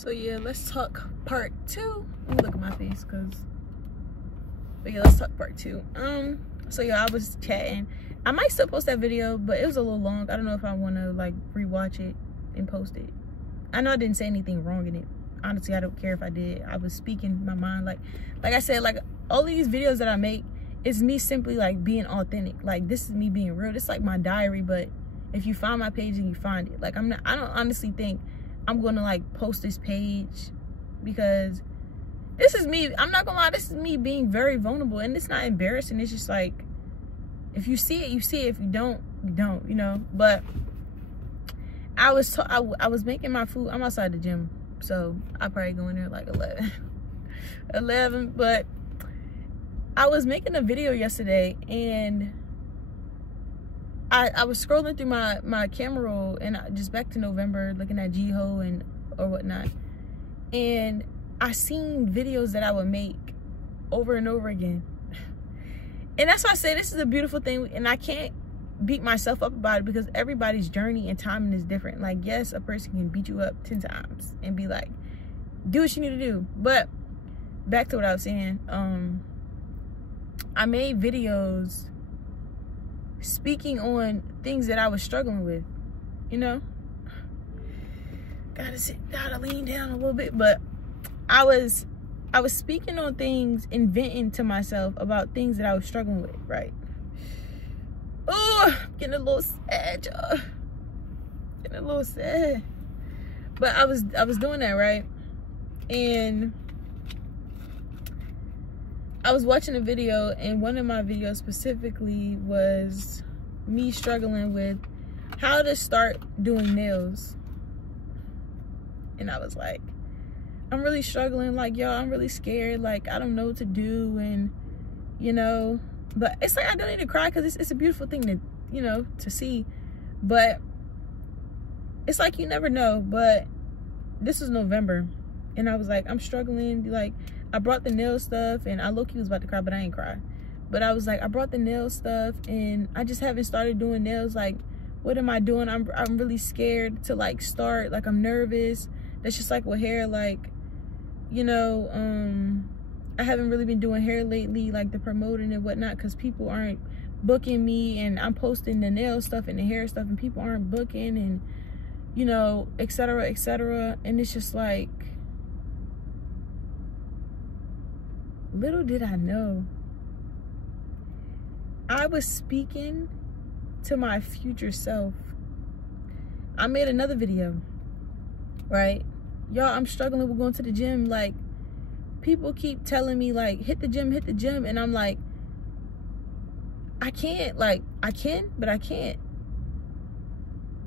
So yeah, let's talk part 2. Let me look at my face, but yeah, let's talk part 2. So yeah, I was chatting. I might still post that video, but it was a little long. I don't know if I want to like rewatch it and post it. I know I didn't say anything wrong in it. Honestly, I don't care if I did. I was speaking my mind. Like I said, like all of these videos that I make, it's me simply like being authentic. Like this is me being real. It's like my diary, but if you find my page and you find it, like I don't honestly think I'm gonna like post this page, because this is me. I'm not gonna lie, this is me being very vulnerable, and it's not embarrassing. It's just like, if you see it, you see it. If you don't, you don't, you know. But I was making my food. I'm outside the gym, so I probably go in there like 11. But I was making a video yesterday, and I was scrolling through my camera roll, and just back to November, looking at Jiho or whatnot, and I seen videos that I would make over and over again. And that's why I say this is a beautiful thing, and I can't beat myself up about it, because everybody's journey and timing is different. Like, yes, a person can beat you up 10 times and be like, do what you need to do. But back to what I was saying, I made videos speaking on things that I was struggling with, you know. Gotta lean down a little bit, but I was speaking on things and venting to myself about things that I was struggling with, right? Oh, getting a little sad, y'all. Getting a little sad. But I was doing that, right? And I was watching a video, and one of my videos specifically was me struggling with how to start doing nails. And I was like, I'm really struggling, like, yo, I'm really scared, like, I don't know what to do, and, you know, but it's like, I don't need to cry, because it's a beautiful thing to, you know, to see, but it's like, you never know. But this was November, and I was like, I'm struggling, like, I brought the nail stuff, and I low-key was about to cry, but I ain't cry. But I was like, I brought the nail stuff, and I just haven't started doing nails. Like, what am I doing? I'm really scared to, like, start. Like, I'm nervous. That's just like with hair, like, you know, I haven't really been doing hair lately, like the promoting and whatnot, because people aren't booking me, and I'm posting the nail stuff and the hair stuff, and people aren't booking, and, you know, etc., etc. And it's just like, little did I know, I was speaking to my future self. I made another video, right? Y'all, I'm struggling with going to the gym. Like, people keep telling me, like, hit the gym, and I'm like, I can't. Like, I can, but I can't.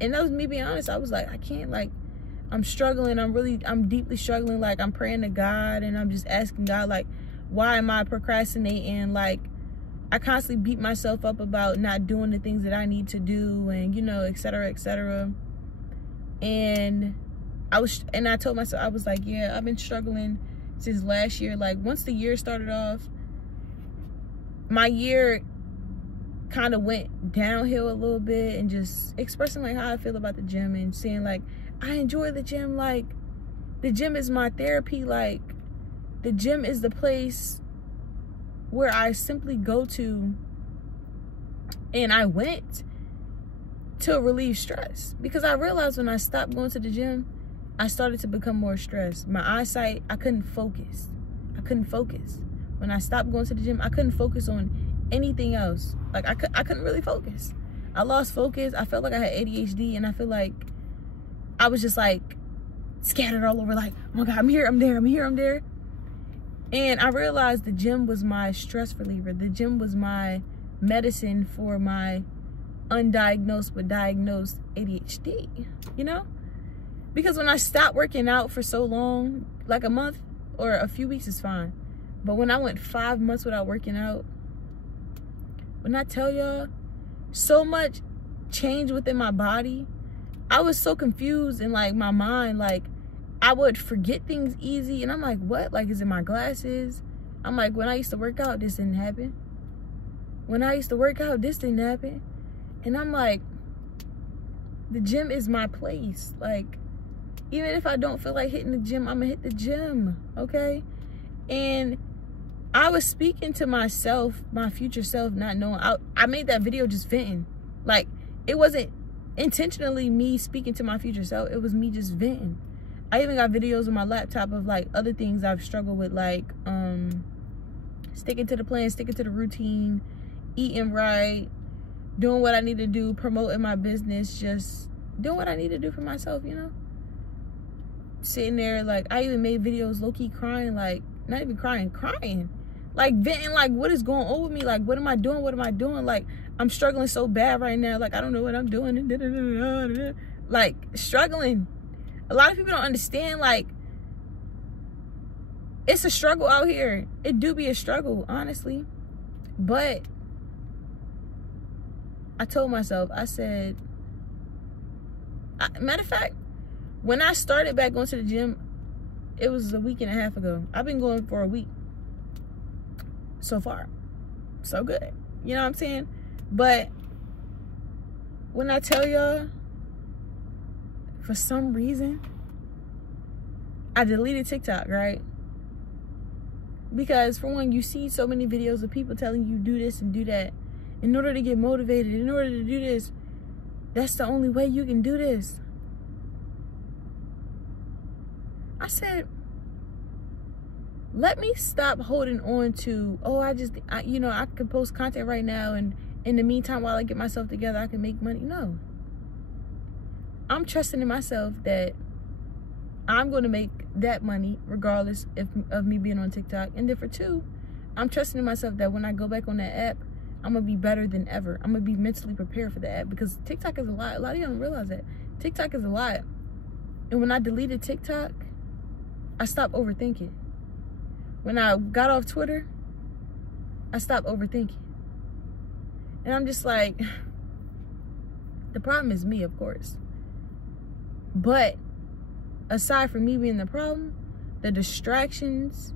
And that was me being honest. I was like, I can't. Like, I'm struggling. I'm deeply struggling. Like, I'm praying to God, and I'm just asking God, like, why am I procrastinating? Like, I constantly beat myself up about not doing the things that I need to do, and, you know, etc., etc. And I told myself, I was like, yeah, I've been struggling since last year. Like, once the year started off, my year kind of went downhill a little bit, and just expressing like how I feel about the gym, and saying like, I enjoy the gym. Like, the gym is my therapy. Like, the gym is the place where I simply go to, and I went to relieve stress, because I realized when I stopped going to the gym, I started to become more stressed. My eyesight, I couldn't focus. When I stopped going to the gym, I couldn't focus on anything else. Like, I couldn't really focus. I lost focus. I felt like I had ADHD, and I feel like I was just like scattered all over, like, oh my God, I'm here, I'm there, I'm here, I'm there. And I realized the gym was my stress reliever. The gym was my medicine for my undiagnosed but diagnosed ADHD, you know? Because when I stopped working out for so long, like a month or a few weeks is fine. But when I went 5 months without working out, when I tell y'all, so much changed within my body. I was so confused in, like, my mind. Like, I would forget things easy, and I'm like, what? Like, is it my glasses? I'm like, when I used to work out, this didn't happen. When I used to work out, this didn't happen. And I'm like, the gym is my place. Like, Even if I don't feel like hitting the gym, I'm gonna hit the gym, okay? And I was speaking to myself, my future self, not knowing. I made that video just venting. Like, it wasn't intentionally me speaking to my future self. It was me just venting. I even got videos on my laptop of like other things I've struggled with, like sticking to the plan, sticking to the routine, eating right, doing what I need to do, promoting my business, just doing what I need to do for myself, you know? Sitting there, like, I even made videos low-key crying, like, not even crying, like venting, like, what is going on with me? Like, what am I doing? Like, I'm struggling so bad right now. Like, I don't know what I'm doing. Like, struggling. A lot of people don't understand, like, it's a struggle out here. It do be a struggle, honestly. But I told myself, I said, matter of fact, when I started back going to the gym, it was a week and a half ago. I've been going for a week. So far, so good. You know what I'm saying? But when I tell y'all, for some reason, I deleted TikTok, right? Because for one, you see so many videos of people telling you do this and do that. In order to get motivated, in order to do this, that's the only way you can do this. I said, let me stop holding on to, oh, I can post content right now, and in the meantime, while I get myself together, I can make money. No. I'm trusting in myself that I'm going to make that money regardless of me being on TikTok. And then for two, I'm trusting in myself that when I go back on that app, I'm going to be better than ever. I'm going to be mentally prepared for the app, because TikTok is a lot. A lot of y'all don't realize that. TikTok is a lot. And when I deleted TikTok, I stopped overthinking. When I got off Twitter, I stopped overthinking. And I'm just like, the problem is me, of course. But aside from me being the problem, the distractions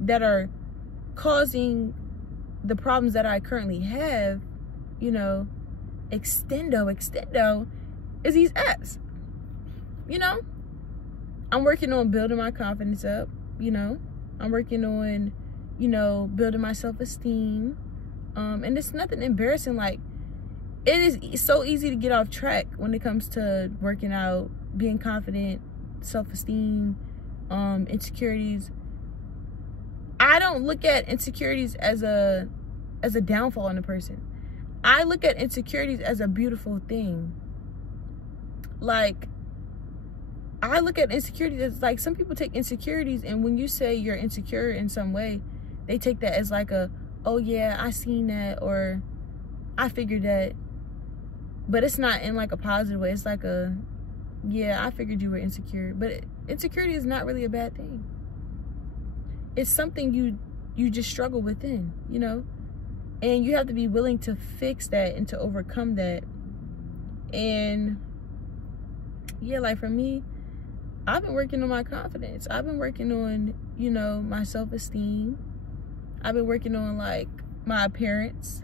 that are causing the problems that I currently have, you know, extendo is these apps. You know, I'm working on building my confidence up, you know. I'm working on, you know, building my self-esteem. And it's nothing embarrassing. Like, it is so easy to get off track when it comes to working out, being confident, self-esteem, insecurities. I don't look at insecurities as a downfall in a person. I look at insecurities as a beautiful thing. Like, I look at insecurities as, like, some people take insecurities, and when you say you're insecure in some way, they take that as like a, oh yeah, I seen that, or I figured that. But it's not in like a positive way. It's like a, yeah, I figured you were insecure. But insecurity is not really a bad thing. It's something you just struggle within, you know? And you have to be willing to fix that and to overcome that. And yeah, like for me, I've been working on my confidence. I've been working on, you know, my self-esteem. I've been working on, like, my appearance,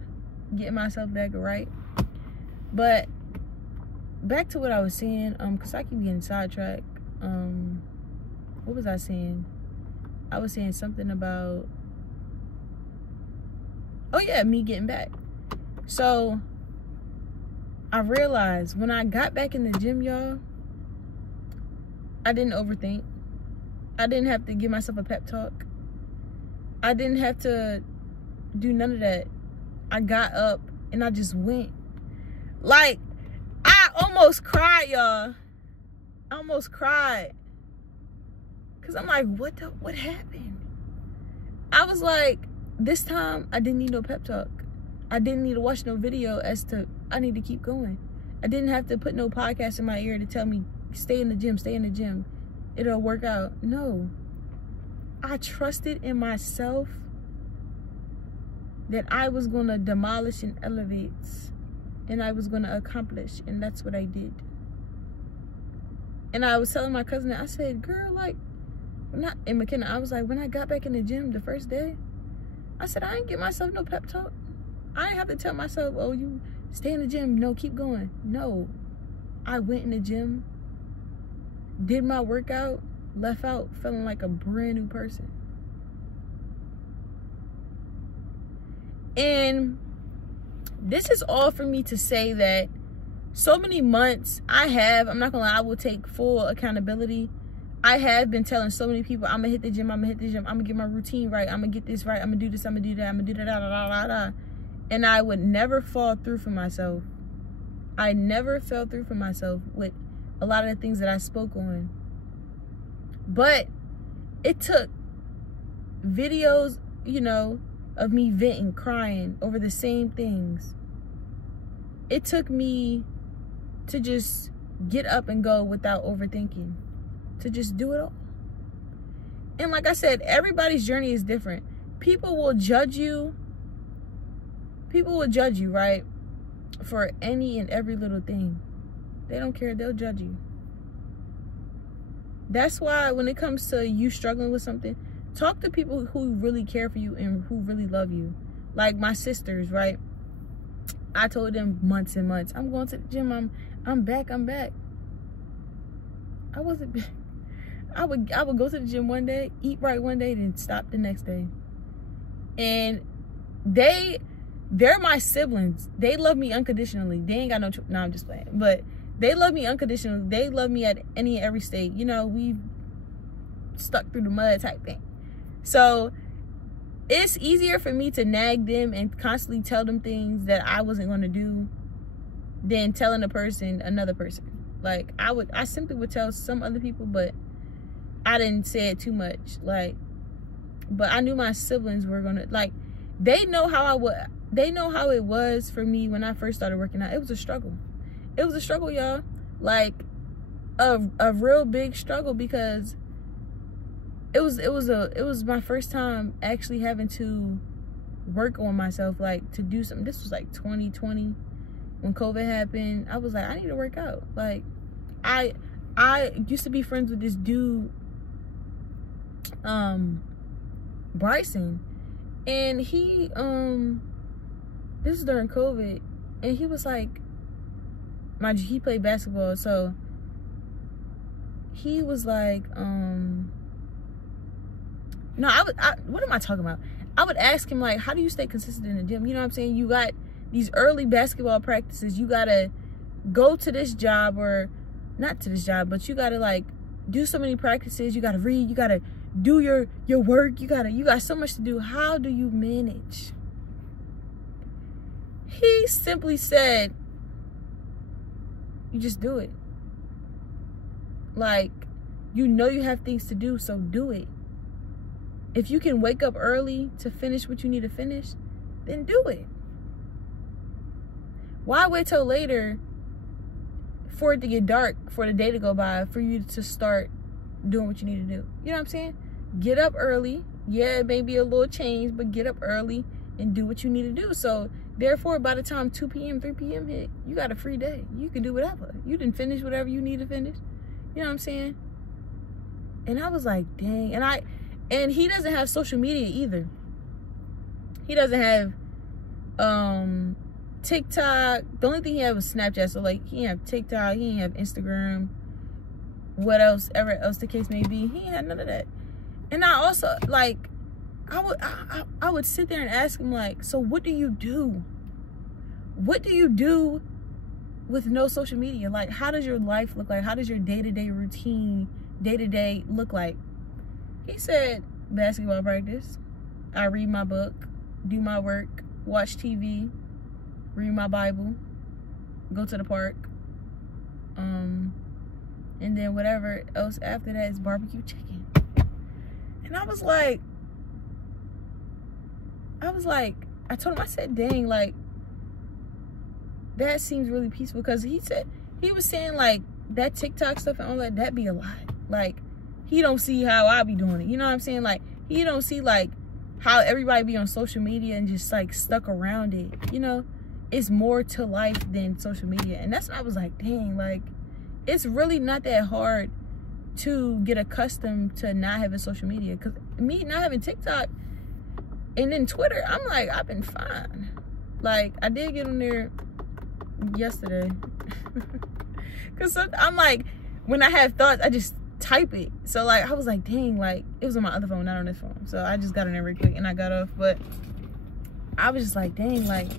getting myself back right. But back to what I was saying, because I keep getting sidetracked. What was I saying? I was saying something about, oh yeah, me getting back. So I realized when I got back in the gym, y'all, I didn't overthink. I didn't have to give myself a pep talk. I didn't have to do none of that. I got up and I just went. Like, I almost cried, y'all. I almost cried. Cause I'm like, what happened? I was like, this time I didn't need no pep talk. I didn't need to watch no video as to, I need to keep going. I didn't have to put no podcast in my ear to tell me, stay in the gym. It'll work out. No. I trusted in myself that I was going to demolish and elevate, and I was going to accomplish, and that's what I did. And I was telling my cousin, I said, girl, like, in McKenna, I was like, when I got back in the gym the first day, I said, I ain't give myself no pep talk. I didn't have to tell myself, oh, you stay in the gym. No, keep going. No. I went in the gym did my workout, left out feeling like a brand new person. And this is all for me to say that so many months I'm not gonna lie, I will take full accountability. I have been telling so many people, I'm gonna hit the gym, I'm gonna get my routine right, I'm gonna get this right, I'm gonna do this, I'm gonna do that, I'm gonna do that, and I would never fall through for myself. I never fell through for myself with a lot of the things that I spoke on. But it took videos, you know, of me venting, crying over the same things. It took me to just get up and go without overthinking, to just do it all. And like I said, everybody's journey is different. People will judge you. People will judge you, right? For any and every little thing. They don't care. They'll judge you. That's why when it comes to you struggling with something, talk to people who really care for you and who really love you. Like my sisters, right? I told them months and months, I'm going to the gym. I'm back. I wasn't. I would go to the gym one day, eat right one day, then stop the next day. And they're my siblings. They love me unconditionally. They ain't got no. No, I'm just playing. But they love me unconditionally. They love me at any and every state. You know, we stuck through the mud type thing. So it's easier for me to nag them and constantly tell them things that I wasn't going to do than telling another person. Like I simply would tell some other people, but I didn't say it too much. Like, but I knew my siblings were gonna, like, they know how it was for me when I first started working out. It was a struggle. It was a struggle, y'all. Like a real big struggle, because it was my first time actually having to work on myself, like to do something. This was like 2020 when COVID happened. I was like, I need to work out. Like I used to be friends with this dude, Bryson, and he this is during COVID, and he was like, he played basketball, so he was like, no, what am I talking about? I would ask him, like, how do you stay consistent in the gym? You know what I'm saying? You got these early basketball practices. You got to go to this job, or not to this job, but you got to, like, do so many practices. You got to read. You got to do your work. You got so much to do. How do you manage? He simply said, you just do it. Like, you know you have things to do, so do it. If you can wake up early to finish what you need to finish, then do it. Why wait till later for it to get dark, for the day to go by, for you to start doing what you need to do? You know what I'm saying? Get up early. Yeah, it may be a little change, but get up early and do what you need to do. So therefore, by the time 2 p.m., 3 p.m. hit, you got a free day. You can do whatever. You didn't finish whatever you need to finish. You know what I'm saying? And I was like, dang. And he doesn't have social media either. He doesn't have TikTok. The only thing he had was Snapchat. So like, he didn't have TikTok. He didn't have Instagram. What else? Ever else the case may be. He had none of that. And I also, like, I would sit there and ask him, like, so what do you do? What do you do with no social media? Like, how does your life look like? How does your day-to-day routine, day-to-day look like? He said, basketball practice. I read my book, do my work, watch TV, read my Bible, go to the park, and then whatever else after that is barbecue chicken. And I was like, I told him, I said, dang, like, that seems really peaceful, because he was saying, like, that TikTok stuff and all that be a lot. Like, he don't see how I be doing it. You know what I'm saying? Like, he don't see, like, how everybody be on social media and just, like, stuck around it. You know? It's more to life than social media. And that's when I was like, dang, like, it's really not that hard to get accustomed to not having social media. Because me not having TikTok and then Twitter, I'm like, I've been fine. Like, I did get on there yesterday. Because I'm like, when I have thoughts, I just type it. So like, I was like, dang, like it was on my other phone, not on this phone. So I just got on there real quick and I got off. But I was just like, dang, like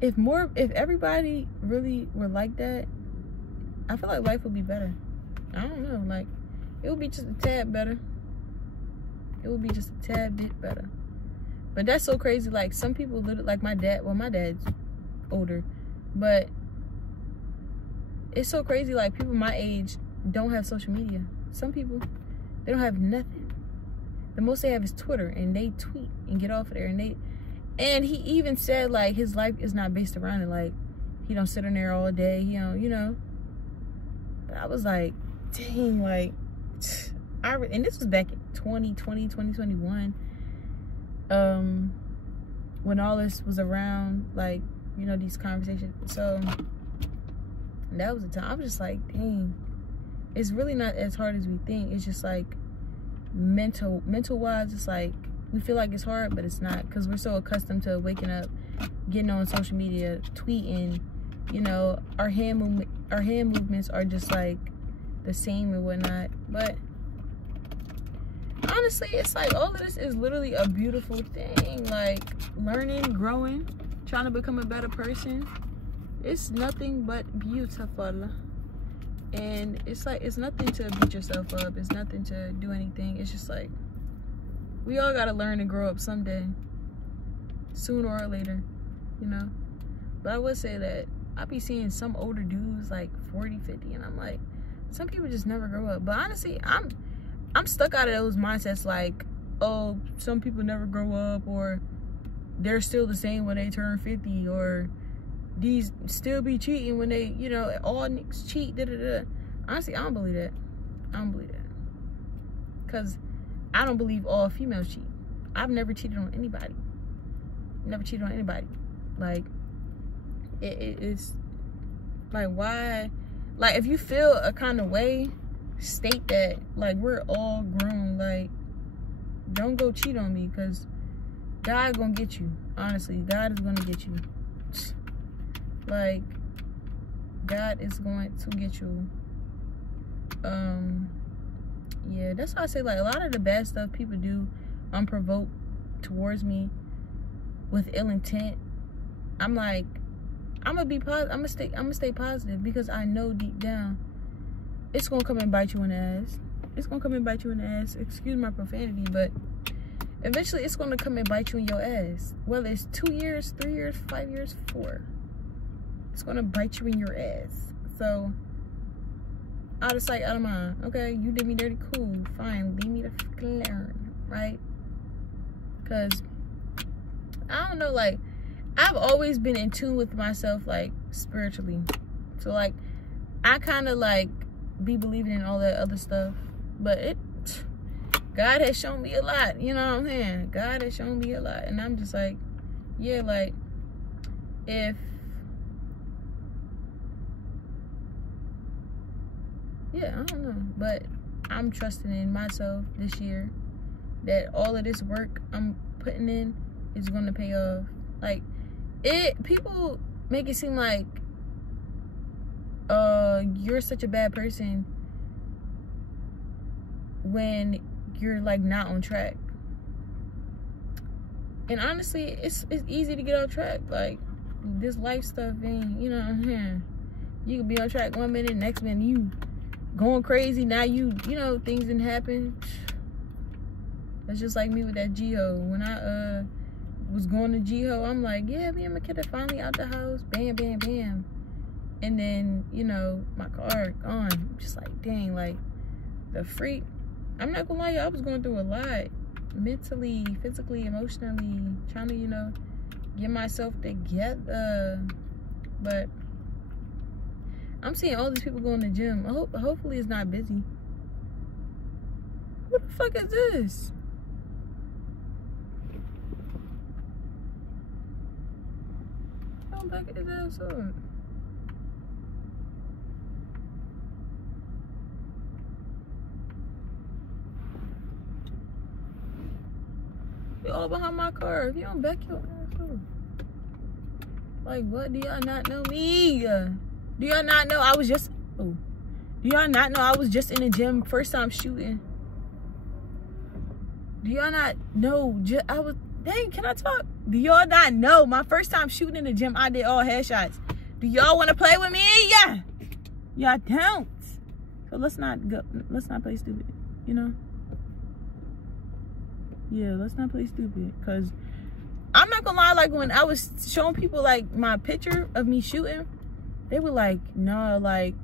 if everybody really were like that, I feel like life would be better. I don't know, like it would be just a tad better. It would be just a tad bit better. But that's so crazy. Like some people literally, like my dad, well my dad's older, but it's so crazy, like people my age don't have social media. Some people, they don't have nothing. The most they have is Twitter, and they tweet and get off of there, and he even said like his life is not based around it. Like he don't sit in there all day, he don't, you know. But I was like, dang, like and this was back in 2020, 2021, when all this was around, like, you know, these conversations. So that was the time I was just like, dang, it's really not as hard as we think. It's just like mental wise, it's like we feel like it's hard, but it's not, because we're so accustomed to waking up, getting on social media, tweeting, you know, our hand movements are just like the same and whatnot. But honestly, it's like all of this is literally a beautiful thing. Like learning, growing, trying to become a better person. It's nothing but beautiful. And it's like, it's nothing to beat yourself up. It's nothing to do anything. It's just like, we all gotta learn and grow up someday. Sooner or later, you know? But I would say that I be seeing some older dudes like 40, 50, and I'm like, some people just never grow up. But honestly, I'm stuck out of those mindsets like, oh, some people never grow up, or they're still the same when they turn 50, or these still be cheating when they, you know, all niggas cheat, da-da-da. Honestly, I don't believe that. I don't believe that. Because I don't believe all females cheat. I've never cheated on anybody. Never cheated on anybody. Like, it's like, why? Like, if you feel a kind of way, state that. Like, we're all grown. Like, don't go cheat on me, because God gonna get you. Honestly, God is gonna get you. Like, God is going to get you. Yeah, that's why I say, like, a lot of the bad stuff people do unprovoked towards me with ill intent, I'm like, I'm gonna be positive. I'm gonna stay positive, because I know deep down it's gonna come and bite you in the ass. It's gonna come and bite you in the ass. Excuse my profanity, but eventually it's gonna come and bite you in your ass. Whether it's 2 years, 3 years, 5 years, 4. It's gonna bite you in your ass. So, out of sight, out of mind. Okay, you did me dirty, cool, fine. Leave me to freaking learn, right? Because, I don't know, like, I've always been in tune with myself, like, spiritually. So, like, I kind of, like, be believing in all that other stuff. But God has shown me a lot, you know what I'm saying? God has shown me a lot. And I'm just like, yeah, like, yeah, I don't know, but I'm trusting in myself this year that all of this work I'm putting in is going to pay off. Like, people make it seem like you're such a bad person when you're like not on track. And honestly, it's easy to get off track. Like, this life stuff ain't, you know what I'm saying? You could be on track 1 minute, next minute you going crazy. Now you know, things didn't happen. That's just like me with that G-Ho. When I was going to G-Ho, I'm like, yeah, me and my kid are finally out the house. Bam, bam, bam. And then, you know, my car gone. I'm just like, dang, like, the freak. I'm not gonna lie, y'all, I was going through a lot. Mentally, physically, emotionally. Trying to, you know, get myself together. But I'm seeing all these people going to the gym. Hopefully it's not busy. What the fuck is this? Come back at his ass up. You all behind my car. If you don't back your ass up. Like, what? Do y'all not know me? Do y'all not know I was just, oh, do y'all not know I was just in the gym, first time shooting? Do y'all not know, I was, dang, can I talk? Do y'all not know my first time shooting in the gym, I did all headshots? Do y'all want to play with me? Yeah. Y'all don't. So let's not play stupid, you know? Yeah, let's not play stupid. Because I'm not gonna lie, like when I was showing people like my picture of me shooting, they were like, no, like,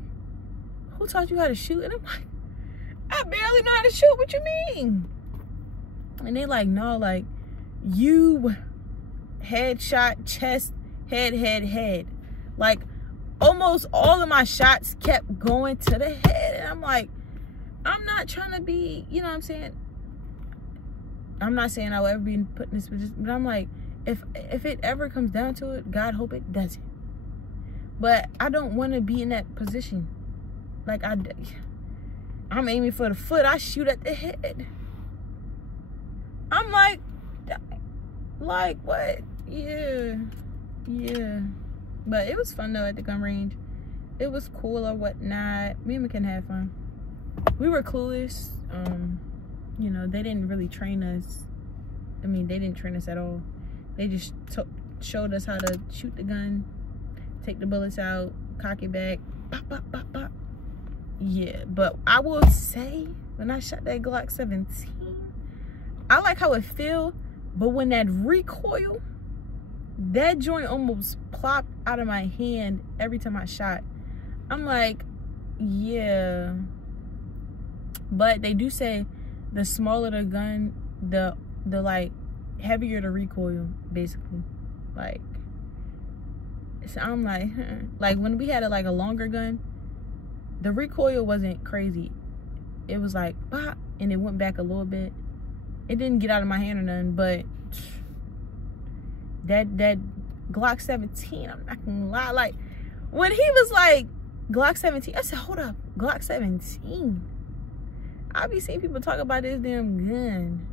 who taught you how to shoot? And I'm like, I barely know how to shoot. What you mean? And they like, no, like, you headshot, chest, head. Like, almost all of my shots kept going to the head. And I'm like, I'm not trying to be, you know what I'm saying? I'm not saying I will ever be put in this position, but I'm like, if it ever comes down to it, God hope it doesn't. But I don't want to be in that position. Like, I'm aiming for the foot. I shoot at the head. I'm like what? Yeah. But it was fun though at the gun range. It was cool or whatnot. Me and McKenna had fun. We were clueless. You know, they didn't really train us. I mean, they didn't train us at all. They just showed us how to shoot the gun, take the bullets out, cock it back, pop, pop, pop, pop. Yeah, but I will say, when I shot that Glock 17, I like how it feel, but when that recoil, that joint almost plopped out of my hand every time I shot. I'm like, yeah. But they do say the smaller the gun, the like heavier the recoil, basically. Like, so I'm like, like when we had a longer gun, the recoil wasn't crazy. It was like pop, and it went back a little bit. It didn't get out of my hand or nothing, but that Glock 17, I'm not gonna lie, like when he was like Glock 17, I said, hold up, Glock 17. I be seeing people talk about this damn gun.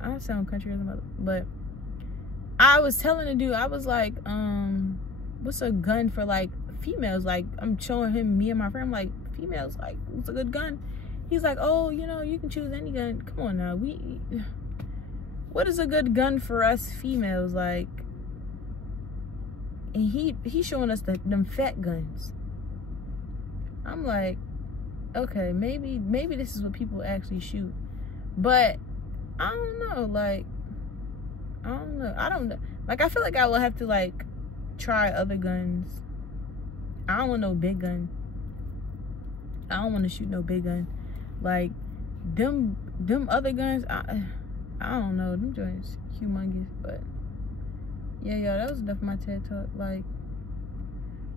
I sound country as a mother, but I was telling the dude, I was like, what's a gun for like females? Like, I'm showing him, me and my friend, like, females, like, what's a good gun? He's like, oh, you know, you can choose any gun. Come on now, what is a good gun for us females? Like, and he's showing us them fat guns. I'm like, okay, maybe this is what people actually shoot. But I don't know, like, I don't know. Like, I feel like I will have to like try other guns. I don't want no big gun. I don't want to shoot no big gun. Like, them other guns, I don't know. Them joints humongous. But yeah, that was enough of my TED Talk. Like,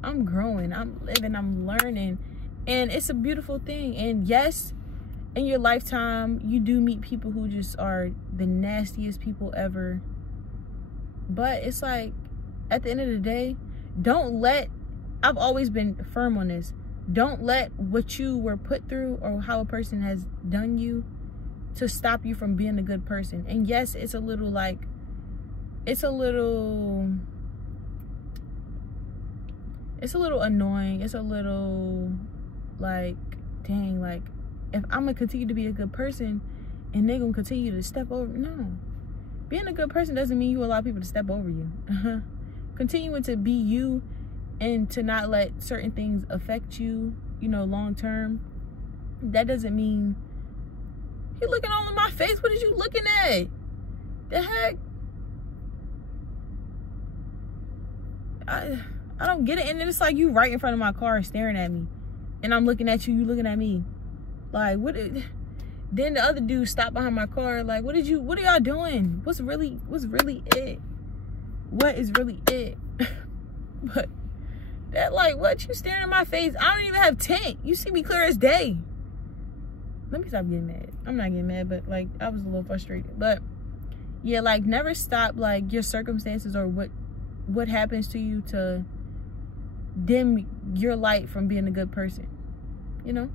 I'm growing, I'm living, I'm learning, and it's a beautiful thing. And yes, in your lifetime, you do meet people who just are the nastiest people ever. But it's like, at the end of the day, I've always been firm on this. Don't let what you were put through or how a person has done you to stop you from being a good person. And yes, it's a little annoying. It's a little like, dang, like, if I'm gonna continue to be a good person and they're gonna continue to step over, no. Being a good person doesn't mean you allow people to step over you. Continuing to be you and to not let certain things affect you, you know, long term, that doesn't mean, you looking all in my face, what is you looking at? The heck? I don't get it. And then it's like you right in front of my car staring at me, and I'm looking at you, you looking at me. Like, then the other dude stopped behind my car, like, what are y'all doing? What's really it? What is really it? But that, like, what, you staring in my face? I don't even have tint. You see me clear as day. Let me stop getting mad. I'm not getting mad, but like, I was a little frustrated. But yeah, like, never stop like your circumstances or what happens to you to dim your light from being a good person. You know,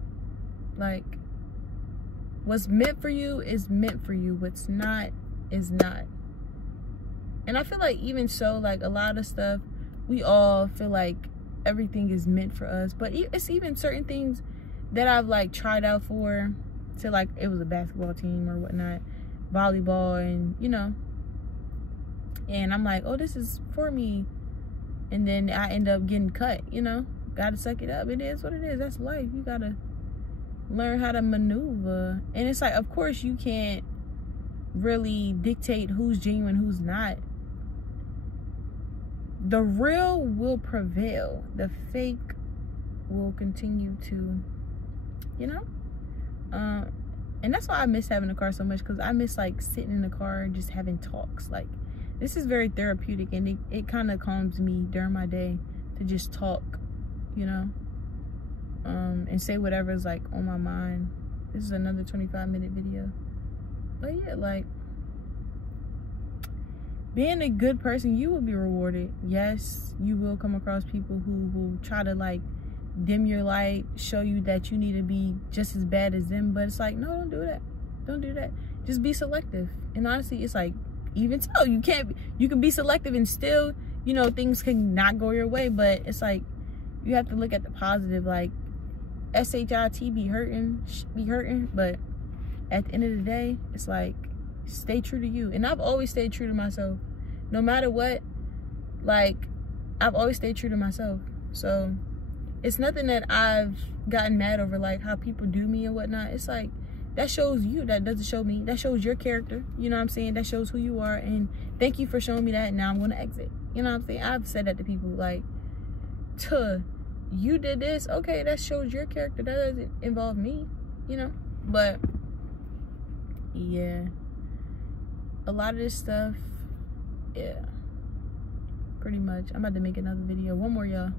like, what's meant for you is meant for you. What's not is not. And I feel like even so, like, a lot of stuff, we all feel like everything is meant for us. But it's even certain things that I've like tried out for, to like, it was a basketball team or whatnot, volleyball, and you know, and I'm like, oh, this is for me, and then I end up getting cut. You know, gotta suck it up. It is what it is. That's life. You gotta learn how to maneuver. And it's like, of course you can't really dictate who's genuine, who's not. The real will prevail. The fake will continue to, you know. And that's why I miss having a car so much, because I miss like sitting in the car and just having talks. Like, this is very therapeutic, and it kind of calms me during my day to just talk, you know, and say whatever's like on my mind. This is another 25-minute video. But yeah, like, being a good person, you will be rewarded. Yes, you will come across people who will try to like dim your light, show you that you need to be just as bad as them. But it's like, no, don't do that. Don't do that. Just be selective. And honestly, it's like, even so, you can be selective and still, you know, things can not go your way. But it's like, you have to look at the positive. Like, SHIT be hurting, but at the end of the day, it's like, stay true to you. And I've always stayed true to myself. No matter what, like, I've always stayed true to myself. So it's nothing that I've gotten mad over, like how people do me and whatnot. It's like, that shows you. That doesn't show me. That shows your character. You know what I'm saying? That shows who you are. And thank you for showing me that. Now I'm going to exit. You know what I'm saying? I've said that to people, like, you did this. Okay, that shows your character. That doesn't involve me, you know? But yeah, a lot of this stuff, yeah, pretty much. I'm about to make another video. One more, y'all.